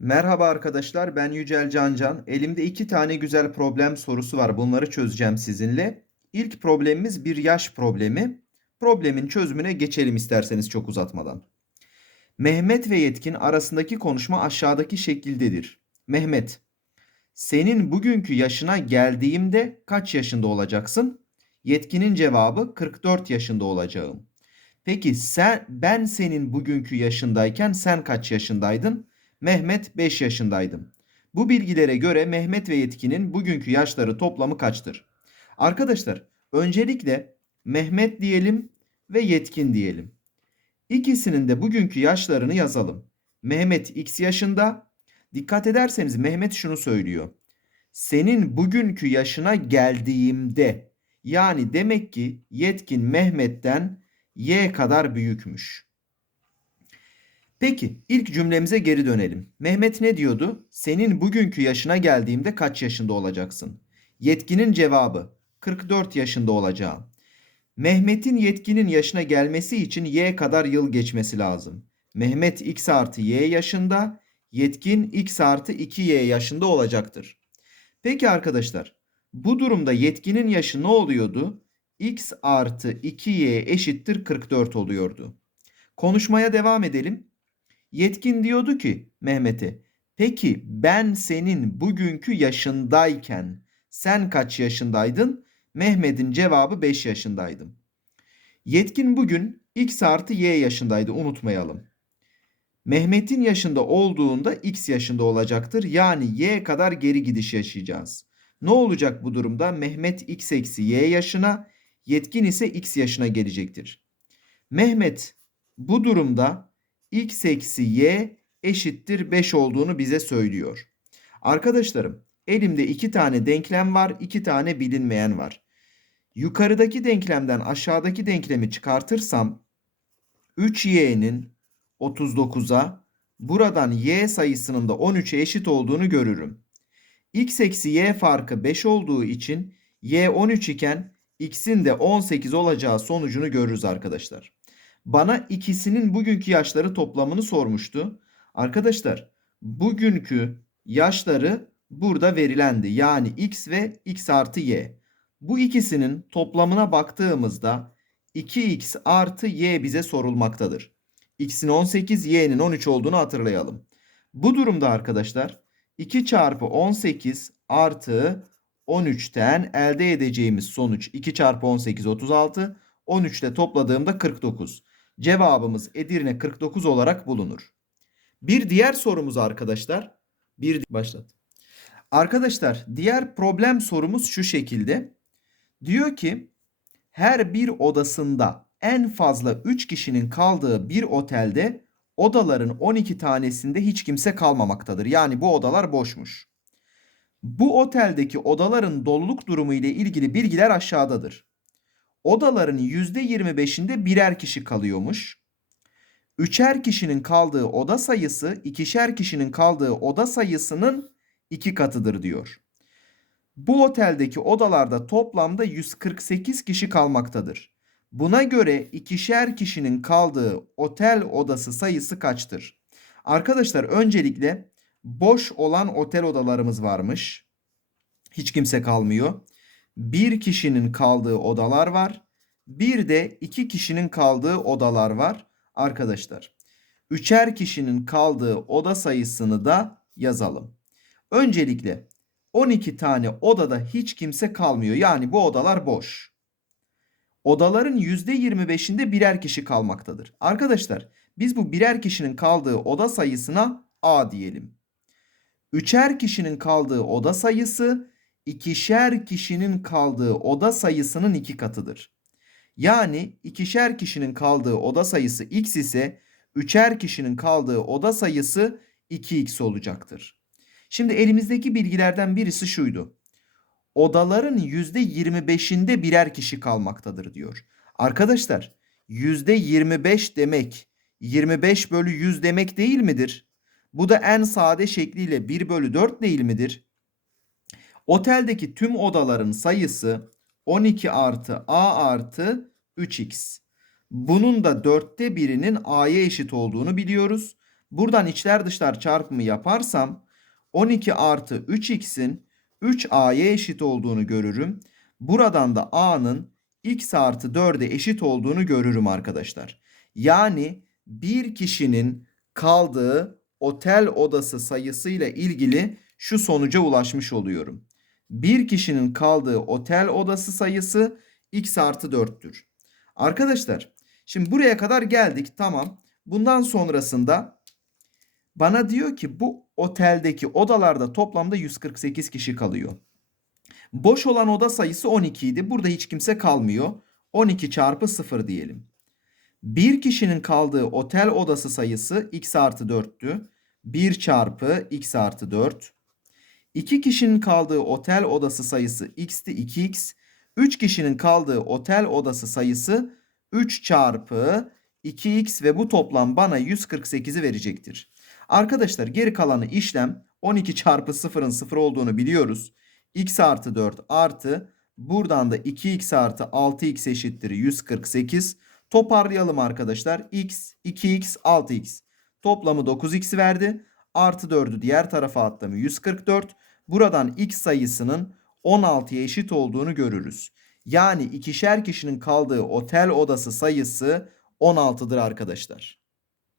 Merhaba arkadaşlar, ben Yücel Cancan. Elimde iki tane güzel problem sorusu var. Bunları çözeceğim sizinle. İlk problemimiz bir yaş problemi. Problemin çözümüne geçelim isterseniz çok uzatmadan. Mehmet ve Yetkin arasındaki konuşma aşağıdaki şekildedir. Mehmet, senin bugünkü yaşına geldiğimde kaç yaşında olacaksın? Yetkin'in cevabı 44 yaşında olacağım. Peki sen ben senin bugünkü yaşındayken sen kaç yaşındaydın? Mehmet 5 yaşındaydım. Bu bilgilere göre Mehmet ve Yetkin'in bugünkü yaşları toplamı kaçtır? Arkadaşlar öncelikle Mehmet diyelim ve Yetkin diyelim. İkisinin de bugünkü yaşlarını yazalım. Mehmet x yaşında. Dikkat ederseniz Mehmet şunu söylüyor. Senin bugünkü yaşına geldiğimde yani demek ki Yetkin Mehmet'ten y kadar büyükmüş. Peki ilk cümlemize geri dönelim. Mehmet ne diyordu? Senin bugünkü yaşına geldiğimde kaç yaşında olacaksın? Yetkinin cevabı 44 yaşında olacağım. Mehmet'in yetkinin yaşına gelmesi için y kadar yıl geçmesi lazım. Mehmet x artı y yaşında, yetkin x artı 2y yaşında olacaktır. Peki arkadaşlar bu durumda yetkinin yaşı ne oluyordu? x artı 2y eşittir 44 oluyordu. Konuşmaya devam edelim. Yetkin diyordu ki Mehmet'e peki ben senin bugünkü yaşındayken sen kaç yaşındaydın? Mehmet'in cevabı 5 yaşındaydım. Yetkin bugün x artı y yaşındaydı unutmayalım. Mehmet'in yaşında olduğunda x yaşında olacaktır. Yani y kadar geri gidiş yaşayacağız. Ne olacak bu durumda? Mehmet x eksi y yaşına, yetkin ise x yaşına gelecektir. Mehmet bu durumda x eksi y eşittir 5 olduğunu bize söylüyor. Arkadaşlarım elimde iki tane denklem var, iki tane bilinmeyen var. Yukarıdaki denklemden aşağıdaki denklemi çıkartırsam 3y'nin 39'a buradan y sayısının da 13'e eşit olduğunu görürüm. x eksi y farkı 5 olduğu için y 13 iken x'in de 18 olacağı sonucunu görürüz arkadaşlar. Bana ikisinin bugünkü yaşları toplamını sormuştu. Arkadaşlar bugünkü yaşları burada verilendi. Yani x ve x artı y. Bu ikisinin toplamına baktığımızda 2x artı y bize sorulmaktadır. x'in 18, y'nin 13 olduğunu hatırlayalım. Bu durumda arkadaşlar 2 çarpı 18 artı 13'ten elde edeceğimiz sonuç 2 çarpı 18 36. 13 ile topladığımda 49. Cevabımız Edirne 49 olarak bulunur. Bir diğer sorumuz arkadaşlar. Bir başlat. Arkadaşlar diğer problem sorumuz şu şekilde. Diyor ki her bir odasında en fazla 3 kişinin kaldığı bir otelde odaların 12 tanesinde hiç kimse kalmamaktadır. Yani bu odalar boşmuş. Bu oteldeki odaların doluluk durumu ile ilgili bilgiler aşağıdadır. Odaların %25'inde birer kişi kalıyormuş. Üçer kişinin kaldığı oda sayısı ikişer kişinin kaldığı oda sayısının iki katıdır diyor. Bu oteldeki odalarda toplamda 148 kişi kalmaktadır. Buna göre ikişer kişinin kaldığı otel odası sayısı kaçtır? Arkadaşlar öncelikle boş olan otel odalarımız varmış. Hiç kimse kalmıyor. Bir kişinin kaldığı odalar var. Bir de iki kişinin kaldığı odalar var arkadaşlar. Üçer kişinin kaldığı oda sayısını da yazalım. Öncelikle 12 tane odada hiç kimse kalmıyor. Yani bu odalar boş. Odaların %25'inde birer kişi kalmaktadır. Arkadaşlar biz bu birer kişinin kaldığı oda sayısına A diyelim. Üçer kişinin kaldığı oda sayısı ikişer kişinin kaldığı oda sayısının iki katıdır. Yani ikişer kişinin kaldığı oda sayısı x ise üçer kişinin kaldığı oda sayısı 2x olacaktır. Şimdi elimizdeki bilgilerden birisi şuydu. Odaların %25'inde birer kişi kalmaktadır diyor. Arkadaşlar %25 demek 25 bölü 100 demek değil midir? Bu da en sade şekliyle 1 bölü 4 değil midir? Oteldeki tüm odaların sayısı 12 artı A artı 3x. Bunun da dörtte birinin A'ya eşit olduğunu biliyoruz. Buradan içler dışlar çarpımı yaparsam 12 artı 3x'in 3a'ya eşit olduğunu görürüm. Buradan da a'nın x artı 4'e eşit olduğunu görürüm arkadaşlar. Yani bir kişinin kaldığı otel odası sayısıyla ilgili şu sonuca ulaşmış oluyorum. Bir kişinin kaldığı otel odası sayısı x artı 4'tür. Arkadaşlar şimdi buraya kadar geldik tamam. Bundan sonrasında bana diyor ki bu oteldeki odalarda toplamda 148 kişi kalıyor. Boş olan oda sayısı 12 idi. Burada hiç kimse kalmıyor. 12 çarpı 0 diyelim. Bir kişinin kaldığı otel odası sayısı x artı 4'tü. 1 çarpı x artı 4. 2 kişinin kaldığı otel odası sayısı x'ti 2x. 3 kişinin kaldığı otel odası sayısı 3 çarpı 2x ve bu toplam bana 148'i verecektir. Arkadaşlar geri kalanı işlem 12 çarpı 0'ın 0 olduğunu biliyoruz. x artı 4 artı buradan da 2x artı 6x eşittir 148. Toparlayalım arkadaşlar. x, 2x, 6x. Toplamı 9x verdi. Artı 4'ü diğer tarafa attım 144. Buradan x sayısının 16'ya eşit olduğunu görürüz. Yani ikişer kişinin kaldığı otel odası sayısı 16'dır arkadaşlar.